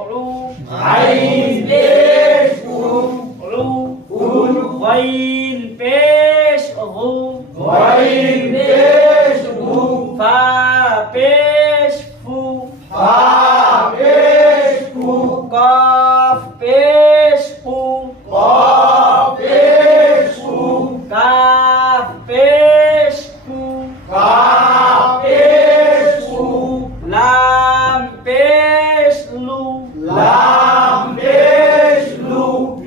অলু আইন পেশ উ অলু উল ওয়াইন পেশ গু ওয়াইন পেশ উ ফা পেশ ফু ফা পেশ উ কাফ পেশ কু কফ পেশ উ কাফ পেশ কু কাফ পেশ উ লাম পেশ লু লাম পেশ লু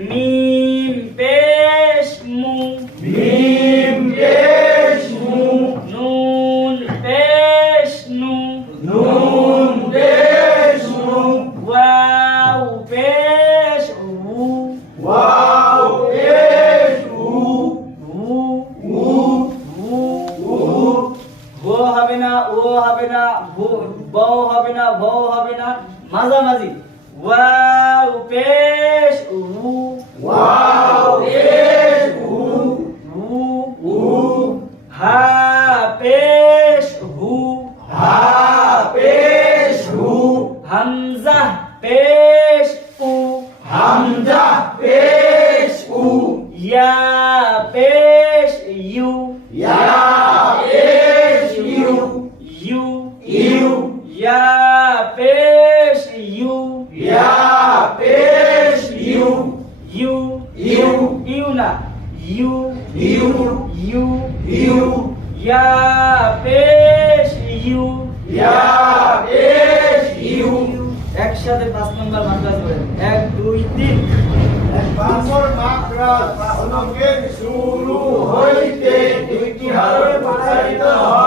মিম পেশ মু মিম পেশ মু নুন পেশ নু নুন পেশ নু ওয়াও পেশ উ ওয়াও পেশ উ উ উ উ উ গো হবে না ও হবে না ব হবে না ভ হবে না মাঝামাঝি ওয়াও পেশ উ ওয়াও পেশ উ উ উ হা পেশ হু হা পেশ হু হামজা পেশ উ হামজা পেশ উ ইয়া পেশ ইউ ইয়া পেশ ইউ ইউ ইউ ইয়া পেশ ইউ ইয়া পেশ ইউ ইউ ইউ ইউ না ইউ ইউ ইউ ইউ ইয়া পেশ ইউ ইয়া পেশ ইউ একসাথে 5 নম্বর মাদ্রাজ করেন 1 2 3 পাঁচর মাত্রা অনুকে শুরু হইতে দুইটি হারে প্রসারিত হয়